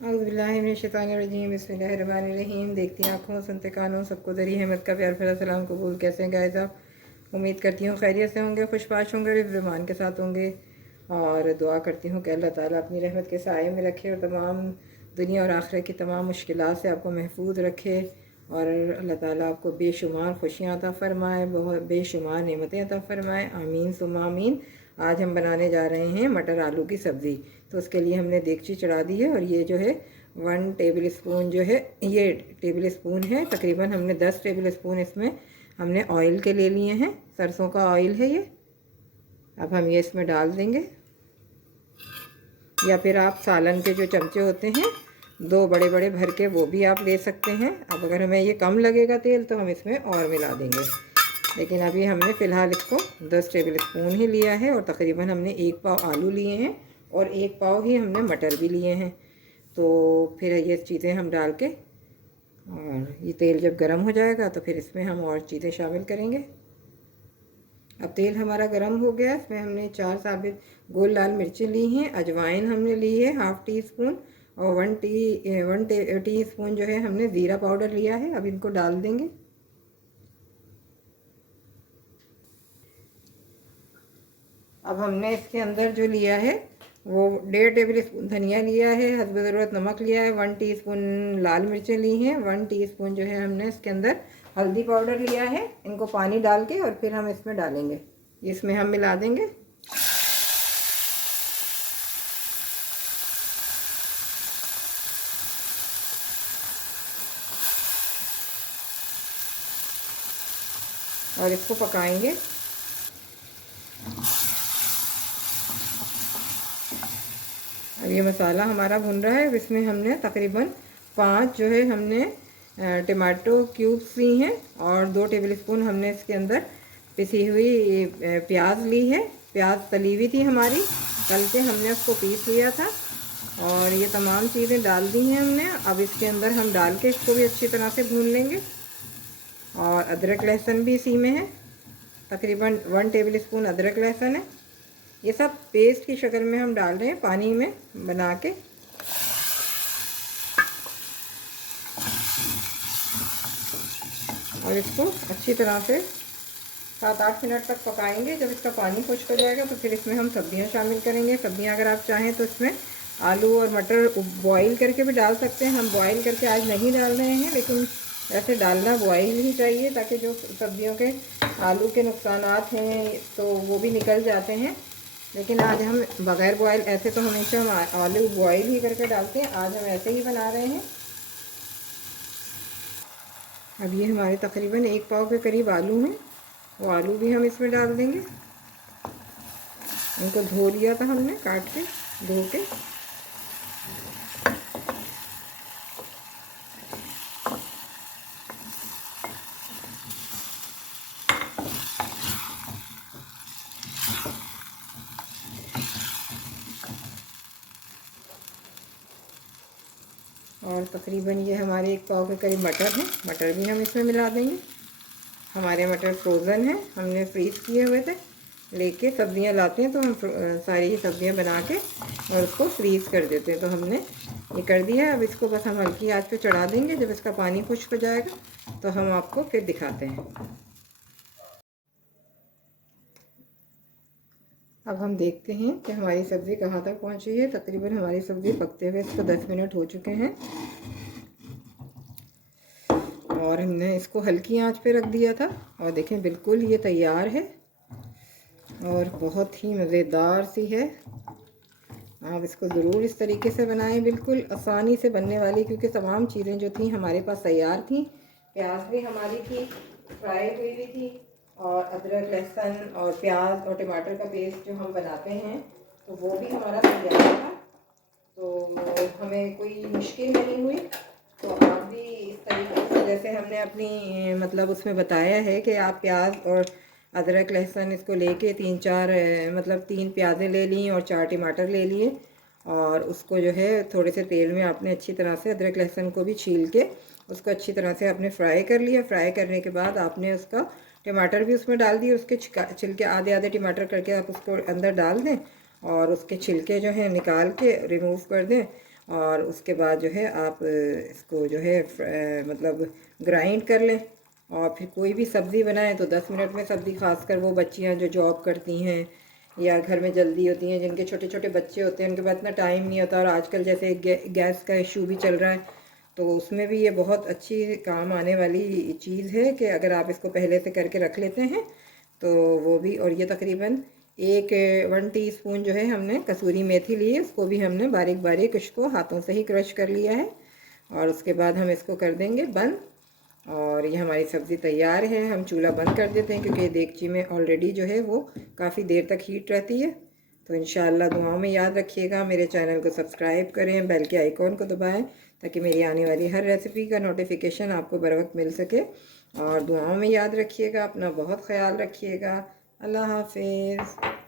औज़ुबिल्लाहिमिनश्शैतानिर्रजीम बिस्मिल्लाहिर्रहमानिर्रहीम। देखती आँखों सुनते कानों सबको दरी अहमद का प्यार भरा सलाम कबूल। कैसे हैं गाइस आप? उम्मीद करती हूँ खैरियत से होंगे, खुशपाश होंगे, रिज़्क़ के साथ होंगे। और दुआ करती हूँ कि अल्लाह ताला अपनी रहमत के साये में रखे और तमाम दुनिया और आखिरत की तमाम मुश्किलात से आपको महफूज रखे। और अल्लाह ताला आपको बेशुमार खुशियाँ अता फ़रमाए, बहुत बेशुमार नेमतें अता फ़रमाए। आमीन सुम्मा आमीन। आज हम बनाने जा रहे हैं मटर आलू की सब्ज़ी। तो उसके लिए हमने देगची चढ़ा दी है और ये जो है 1 टेबल स्पून जो है, ये टेबल स्पून है। तकरीबन हमने 10 टेबल स्पून इसमें हमने ऑयल के ले लिए हैं। सरसों का ऑयल है ये। अब हम ये इसमें डाल देंगे, या फिर आप सालन के जो चमचे होते हैं 2 बड़े बड़े भर के वो भी आप ले सकते हैं। अब अगर हमें ये कम लगेगा तेल तो हम इसमें और मिला देंगे, लेकिन अभी हमने फ़िलहाल इसको 10 टेबल स्पून ही लिया है। और तकरीबन हमने 1 पाव आलू लिए हैं और 1 पाव ही हमने मटर भी लिए हैं। तो फिर ये चीज़ें हम डाल के, और ये तेल जब गर्म हो जाएगा तो फिर इसमें हम और चीज़ें शामिल करेंगे। अब तेल हमारा गर्म हो गया। इसमें हमने 4 साबित गोल लाल मिर्चें ली हैं। अजवाइन हमने ली है हाफ़ टी स्पून, और 1 टी स्पून जो है हमने ज़ीरा पाउडर लिया है। अब इनको डाल देंगे। अब हमने इसके अंदर जो लिया है वो 1.5 टेबल स्पून धनिया लिया है, हस्ब ज़रूरत नमक लिया है, 1 टीस्पून लाल मिर्चें ली हैं, 1 टीस्पून जो है हमने इसके अंदर हल्दी पाउडर लिया है। इनको पानी डाल के और फिर हम इसमें डालेंगे, इसमें हम मिला देंगे। और इसको पकाएंगे। अब ये मसाला हमारा भुन रहा है। अब इसमें हमने तकरीबन 5 जो है हमने टमाटो क्यूब्स ली हैं, और 2 टेबल स्पून हमने इसके अंदर पिसी हुई प्याज ली है। प्याज तली हुई थी हमारी, तल के हमने उसको पीस लिया था। और ये तमाम चीज़ें डाल दी हैं हमने। अब इसके अंदर हम डाल के इसको भी अच्छी तरह से भून लेंगे। और अदरक लहसुन भी इसी में है, तकरीबन 1 टेबल स्पून अदरक लहसुन है। ये सब पेस्ट की शक्ल में हम डाल रहे हैं पानी में बना के। और इसको अच्छी तरह से 7-8 मिनट तक पकाएंगे। जब इसका पानी खुश्क हो जाएगा तो फिर इसमें हम सब्जियां शामिल करेंगे। सब्जियां अगर आप चाहें तो इसमें आलू और मटर बॉईल करके भी डाल सकते हैं। हम बॉईल करके आज नहीं डाल रहे हैं, लेकिन ऐसे डालना बॉईल ही चाहिए ताकि जो सब्जियों के आलू के नुकसानात हैं तो वो भी निकल जाते हैं। लेकिन आज हम बग़ैर बॉयल, ऐसे तो हमेशा हम आलू बॉईल ही करके डालते हैं, आज हम ऐसे ही बना रहे हैं। अब ये हमारे तकरीबन 1 पाव के करीब आलू हैं, वो आलू भी हम इसमें डाल देंगे। इनको धो लिया था हमने, काट के धो के। और तकरीबन ये हमारे 1 पाव के करीब मटर हैं, मटर भी हम इसमें मिला देंगे। हमारे मटर फ्रोज़न हैं, हमने फ्रीज़ किए हुए थे। लेके सब्जियां लाते हैं तो हम सारी सब्जियां बना के और उसको फ्रीज़ कर देते हैं। तो हमने ये कर दिया। अब इसको बस हम हल्की आंच पे चढ़ा देंगे। जब इसका पानी खुश्क हो जाएगा तो हम आपको फिर दिखाते हैं। अब हम देखते हैं कि हमारी सब्ज़ी कहाँ तक पहुँची है। तकरीबन हमारी सब्ज़ी पकते हुए इसको 10 मिनट हो चुके हैं, और हमने इसको हल्की आंच पे रख दिया था। और देखें बिल्कुल ये तैयार है और बहुत ही मज़ेदार सी है। आप इसको ज़रूर इस तरीके से बनाएं, बिल्कुल आसानी से बनने वाली, क्योंकि तमाम चीज़ें जो थी हमारे पास तैयार थी। प्याज भी हमारी थी फ्राई हुई हुई थी, और अदरक लहसुन और प्याज और टमाटर का पेस्ट जो हम बनाते हैं तो वो भी हमारा तैयार था। तो हमें कोई मुश्किल नहीं हुई। तो आप भी इस तरीके से, जैसे हमने अपनी मतलब उसमें बताया है कि आप प्याज और अदरक लहसुन इसको लेके 3 प्याज़ें ले ली और 4 टमाटर ले लिए, और उसको जो है थोड़े से तेल में आपने अच्छी तरह से अदरक लहसुन को भी छील के उसको अच्छी तरह से आपने फ्राई कर लिया। फ्राई करने के बाद आपने उसका टमाटर भी उसमें डाल दिए। उसके छिलके आधे आधे टमाटर करके आप उसको अंदर डाल दें, और उसके छिलके जो हैं निकाल के रिमूव कर दें। और उसके बाद जो है आप इसको जो है मतलब ग्राइंड कर लें। और फिर कोई भी सब्ज़ी बनाएं तो 10 मिनट में सब्ज़ी, खासकर वो बच्चियां जो जॉब करती हैं या घर में जल्दी होती हैं, जिनके छोटे छोटे बच्चे होते हैं, उनके पास इतना टाइम नहीं होता। और आजकल जैसे गैस का इशू भी चल रहा है, तो उसमें भी ये बहुत अच्छी काम आने वाली चीज़ है कि अगर आप इसको पहले से करके रख लेते हैं तो वो भी। और ये तकरीबन 1 टीस्पून जो है हमने कसूरी मेथी ली है, उसको भी हमने बारीक बारीक इसको हाथों से ही क्रश कर लिया है। और उसके बाद हम इसको कर देंगे बंद। और ये हमारी सब्ज़ी तैयार है। हम चूल्हा बंद कर देते हैं क्योंकि देगची में ऑलरेडी जो है वो काफ़ी देर तक हीट रहती है। तो इंशाअल्लाह दुआओं में याद रखिएगा। मेरे चैनल को सब्सक्राइब करें, बेल के आइकॉन को दबाएं ताकि मेरी आने वाली हर रेसिपी का नोटिफिकेशन आपको बर वक्त मिल सके। और दुआओं में याद रखिएगा, अपना बहुत ख्याल रखिएगा। अल्लाह हाफिज़।